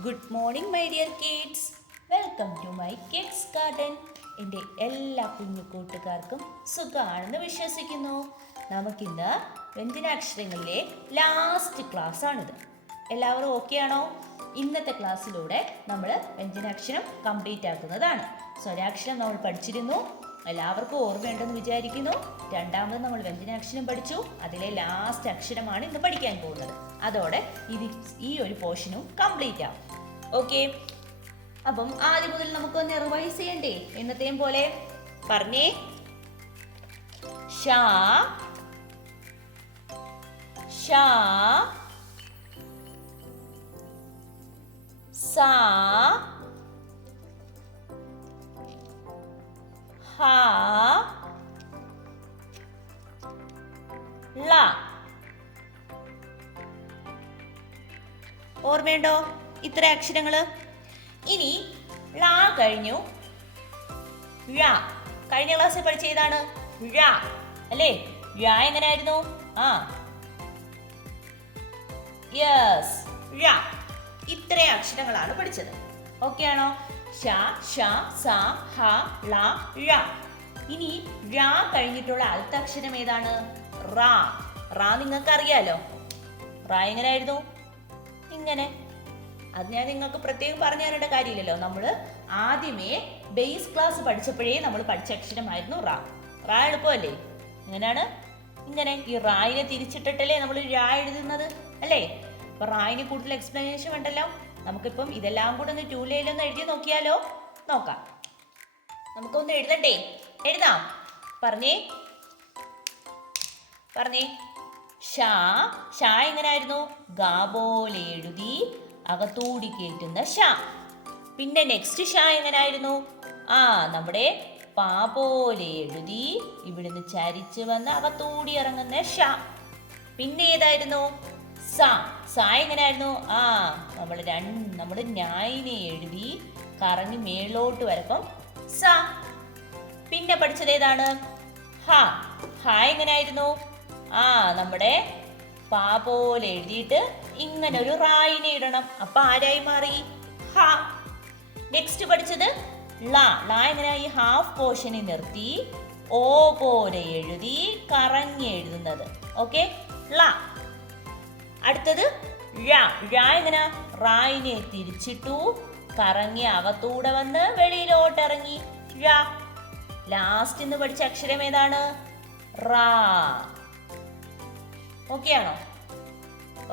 Good morning my dear kids. Welcome to my kids garden. എൻ്റെ എല്ലാ കുഞ്ഞു കൂട്ടുകാർക്കും സുഖമാണെന്ന് വിശ്വസിക്കുന്നു. നമുക്കിന്ന് വ്യഞ്ജനാക്ഷരങ്ങളിലെ ലാസ്റ്റ് ക്ലാസ് ആണിത്. എല്ലാവരും ഓക്കെ ആണോ? ഇന്നത്തെ ക്ലാസ്സിലൂടെ നമ്മൾ വ്യഞ്ജനാക്ഷരം കംപ്ലീറ്റ് ആക്കുന്നതാണ്. സ്വരാക്ഷരം നമ്മൾ പഠിച്ചിരുന്നു, എല്ലാവർക്കും ഓർമ്മയുണ്ടെന്ന് വിചാരിക്കുന്നു. രണ്ടാമത് നമ്മൾ വ്യഞ്ജനാക്ഷരം പഠിച്ചു, അതിലെ ലാസ്റ്റ് അക്ഷരമാണ് ഇന്ന് പഠിക്കാൻ പോകുന്നത്. അതോടെ ഈ ഒരു പോർഷനും കംപ്ലീറ്റ് ആവും. ഓക്കെ, അപ്പം ആദ്യം മുതൽ നമുക്കൊന്ന് റിവൈസ് ചെയ്യണ്ടേ? എന്നത്തെയും പോലെ പറഞ്ഞേ. ഷ ഷ സ ഹ ല. ഓർമ്മയുണ്ടോ ഇത്ര അക്ഷരങ്ങള്? ഇനി ള കഴിഞ്ഞു, ഴ. കഴിഞ്ഞ ക്ലാസ്സിൽ പഠിച്ച ഏതാണ്? ഴ അല്ലേ? ഴ എങ്ങനെയായിരുന്നു? യെസ്, ഴ. ഇത്രയും അക്ഷരങ്ങളാണ് പഠിച്ചത്. ഓക്കെ ആണോ? ഷ ഷ സ ഹ ള ഴ. ഇനി ഴ കഴിഞ്ഞിട്ടുള്ള അടുത്ത അക്ഷരം ഏതാണ്? റ. റ നിങ്ങൾക്ക് അറിയാലോ. റ എങ്ങനെയായിരുന്നു? ഇങ്ങനെ. അത് ഞാൻ നിങ്ങൾക്ക് പ്രത്യേകം പറഞ്ഞു തരേണ്ട കാര്യമില്ലല്ലോ. നമ്മൾ ആദ്യമേ ബേസ് ക്ലാസ് പഠിച്ചപ്പോഴേ നമ്മൾ പഠിച്ച അക്ഷരമായിരുന്നു റ. റ എളുപ്പമല്ലേ? എങ്ങനെയാണ്? ഇങ്ങനെ. ഈ റായിനെ തിരിച്ചിട്ടിട്ടല്ലേ നമ്മൾ ഴ എഴുതുന്നത് അല്ലേ? അപ്പൊ റായിന് കൂടുതൽ എക്സ്പ്ലനേഷൻ വേണ്ടല്ലോ. നമുക്കിപ്പം ഇതെല്ലാം കൂടെ ഒന്ന് 2 ലൈനിലൊന്ന് എഴുതി നോക്കിയാലോ? നോക്കാം. നമുക്കൊന്ന് എഴുതണ്ടേ? എഴുതാം. പറഞ്ഞേ പറഞ്ഞേ. ഷ എങ്ങനായിരുന്നു? ഗ പോലെ എഴുതി അകത്തൂടി കേറ്റുന്ന ഷ. പിന്നെ നെക്സ്റ്റ് ഷ എങ്ങനായിരുന്നു? നമ്മുടെ പാ പോലെ എഴുതി ഇവിടുന്ന് ചരിച്ച് വന്ന് അകത്തൂടി ഇറങ്ങുന്ന ഷ. പിന്നെ ഏതായിരുന്നു? സ. സ എങ്ങനായിരുന്നു? നമ്മൾ ന്യായിനെ എഴുതി കറങ്ങി മേലോട്ട് വരപ്പം സ. പിന്നെ പഠിച്ചത് ഏതാണ്? ഹ. ഹ എങ്ങനായിരുന്നു? നമ്മുടെ പാ പോലെ എഴുതിയിട്ട് ഇങ്ങനെ ഒരു റായിനെ ഇടണം. അപ്പൊ ആരായി മാറി? ഹ. നെക്സ്റ്റ് പഠിച്ചത് ള. ള എങ്ങനെയായി? ഹാഫ് പോർഷനിൽ നിർത്തി ഓ പോലെ എഴുതി കറങ്ങി എഴുതുന്നത്. ഓക്കെ, ള. അടുത്തത് ഴ. ഴ എങ്ങനെ? റായിനെ തിരിച്ചിട്ടു കറങ്ങി അകത്തൂടെ വന്ന് വെളിയിലോട്ട് ഇറങ്ങി ഴ. ലാസ്റ്റ് ഇന്ന് പഠിച്ച അക്ഷരം ഏതാണ്? റ. ഓക്കെ ആണോ?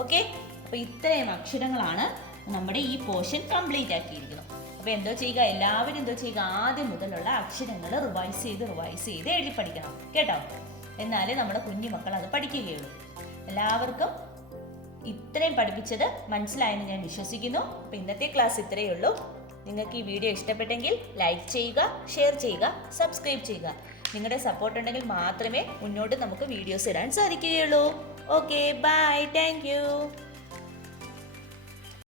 ഓക്കെ, അപ്പൊ ഇത്രയും അക്ഷരങ്ങളാണ് നമ്മുടെ ഈ പോർഷൻ കംപ്ലീറ്റ് ആക്കിയിരിക്കുന്നത്. അപ്പൊ എന്തോ ചെയ്യുക, എല്ലാവരും എന്തോ ചെയ്യുക, ആദ്യം മുതലുള്ള അക്ഷരങ്ങൾ റിവൈസ് ചെയ്ത് എഴുതി പഠിക്കണം കേട്ടോ. എന്നാലേ നമ്മുടെ കുഞ്ഞു മക്കൾ അത് പഠിക്കുകയുള്ളൂ. എല്ലാവർക്കും ഇത്രയും പഠിപ്പിച്ചത് മനസ്സിലായെന്ന് ഞാൻ വിശ്വസിക്കുന്നു. അപ്പൊ ഇന്നത്തെ ക്ലാസ് ഇത്രയേ ഉള്ളൂ. നിങ്ങൾക്ക് ഈ വീഡിയോ ഇഷ്ടപ്പെട്ടെങ്കിൽ ലൈക്ക് ചെയ്യുക, ഷെയർ ചെയ്യുക, സബ്സ്ക്രൈബ് ചെയ്യുക. നിങ്ങളുടെ സപ്പോർട്ട് ഉണ്ടെങ്കിൽ മാത്രമേ മുന്നോട്ട് നമുക്ക് വീഡിയോസ് ഇടാൻ സാധിക്കുകയുള്ളൂ. Okay, bye. Thank you.